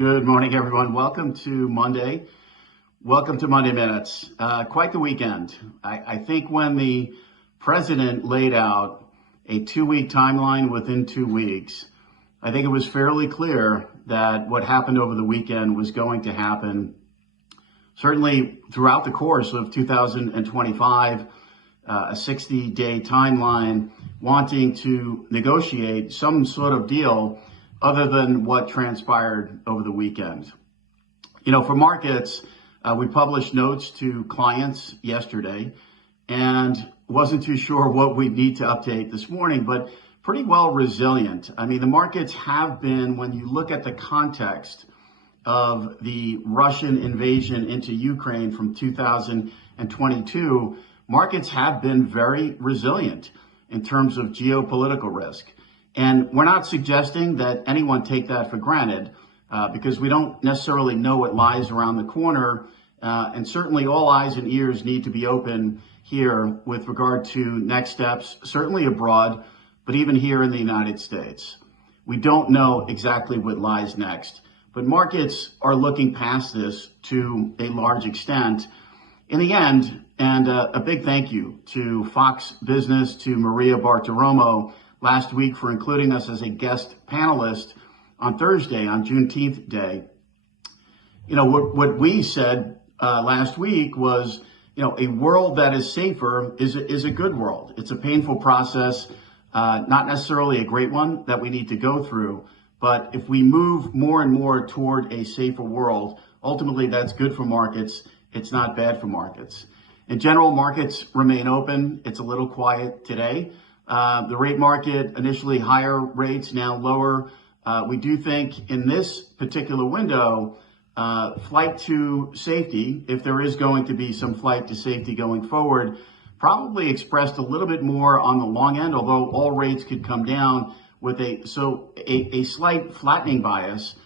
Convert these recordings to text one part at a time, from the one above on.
Good morning, everyone. Welcome to Monday. Welcome to Monday Minutes. Quite the weekend. I think when the president laid out a 2-week timeline within 2 weeks, I think it was fairly clear that what happened over the weekend was going to happen certainly throughout the course of 2025, a 60-day timeline, wanting to negotiate some sort of deal other than what transpired over the weekend. You know, for markets, we published notes to clients yesterday and wasn't too sure what we'd need to update this morning, but pretty well resilient. I mean, the markets have been, when you look at the context of the Russian invasion into Ukraine from 2022, markets have been very resilient in terms of geopolitical risk. And we're not suggesting that anyone take that for granted because we don't necessarily know what lies around the corner. And certainly all eyes and ears need to be open here with regard to next steps, certainly abroad, but even here in the United States. We don't know exactly what lies next, but markets are looking past this to a large extent. In the end, and a big thank you to Fox Business, to Maria Bartiromo, last week for including us as a guest panelist on Thursday, on Juneteenth Day. You know, what we said last week was, you know, a world that is safer is a good world. It's a painful process, not necessarily a great one that we need to go through. But if we move more and more toward a safer world, ultimately that's good for markets. It's not bad for markets. In general, markets remain open. It's a little quiet today. The rate market, initially higher rates, now lower. We do think in this particular window, flight to safety, if there is going to be some flight to safety going forward, probably expressed a little bit more on the long end, although all rates could come down with a slight flattening bias,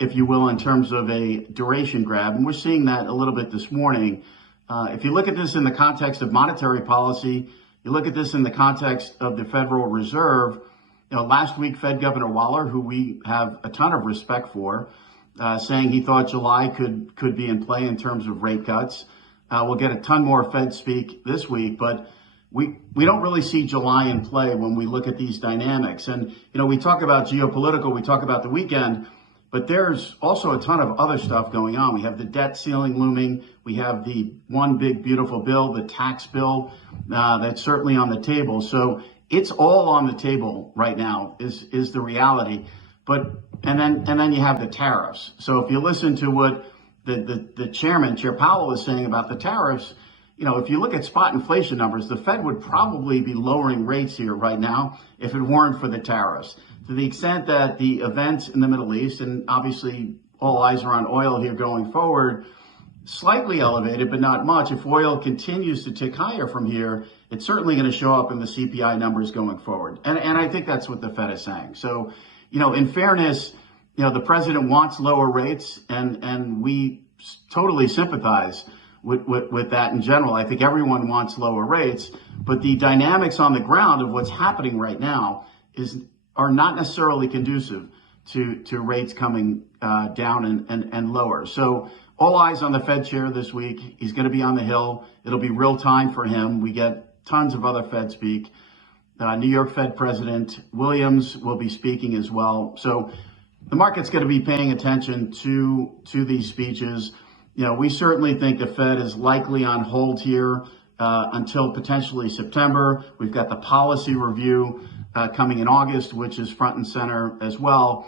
if you will, in terms of a duration grab. And we're seeing that a little bit this morning. If you look at this in the context of monetary policy, you look at this in the context of the Federal Reserve. You know, last week, Fed Governor Waller, who we have a ton of respect for, saying he thought July could be in play in terms of rate cuts. We'll get a ton more Fed speak this week, but we don't really see July in play when we look at these dynamics. And, you know, we talk about geopolitical, we talk about the weekend, but there's also a ton of other stuff going on. We have the debt ceiling looming. We have the one big beautiful bill, the tax bill, that's certainly on the table. So it's all on the table right now is the reality. But and then you have the tariffs. So if you listen to what the Chair Powell is saying about the tariffs, you know, if you look at spot inflation numbers, the Fed would probably be lowering rates here right now if it weren't for the tariffs. To the extent that the events in the Middle East, and obviously all eyes are on oil here going forward, slightly elevated, but not much. If oil continues to tick higher from here, it's certainly going to show up in the CPI numbers going forward. And I think that's what the Fed is saying. So, you know, in fairness, you know, the president wants lower rates, and we totally sympathize with that in general. I think everyone wants lower rates, but the dynamics on the ground of what's happening right now are not necessarily conducive to rates coming down and lower. So all eyes on the Fed chair this week. He's going to be on the Hill. It'll be real time for him. We get tons of other Fed speak. New York Fed President Williams will be speaking as well. So the market's going to be paying attention to these speeches. You know, we certainly think the Fed is likely on hold here until potentially September. We've got the policy review coming in August, which is front and center as well.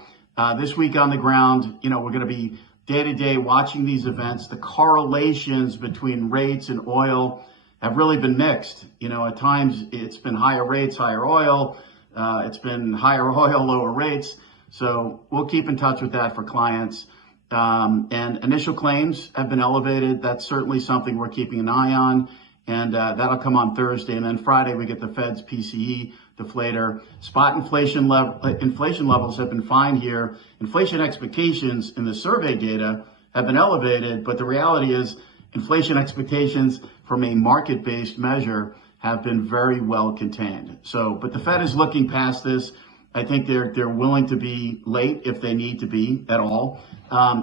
This week on the ground, you know, we're going to be day to day watching these events. The correlations between rates and oil have really been mixed. You know, at times it's been higher rates, higher oil. It's been higher oil, lower rates. So we'll keep in touch with that for clients. And initial claims have been elevated. That's certainly something we're keeping an eye on. And that'll come on Thursday. And then Friday, we get the Fed's PCE deflator. Spot inflation levels have been fine here. Inflation expectations in the survey data have been elevated, but the reality is inflation expectations from a market-based measure have been very well contained. So, but the Fed is looking past this. I think they're willing to be late if they need to be at all.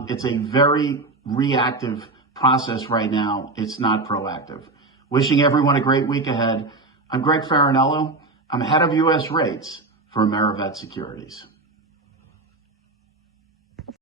It's a very reactive process right now. It's not proactive. Wishing everyone a great week ahead. I'm Greg Faranello. I'm head of U.S. rates for AmeriVet Securities.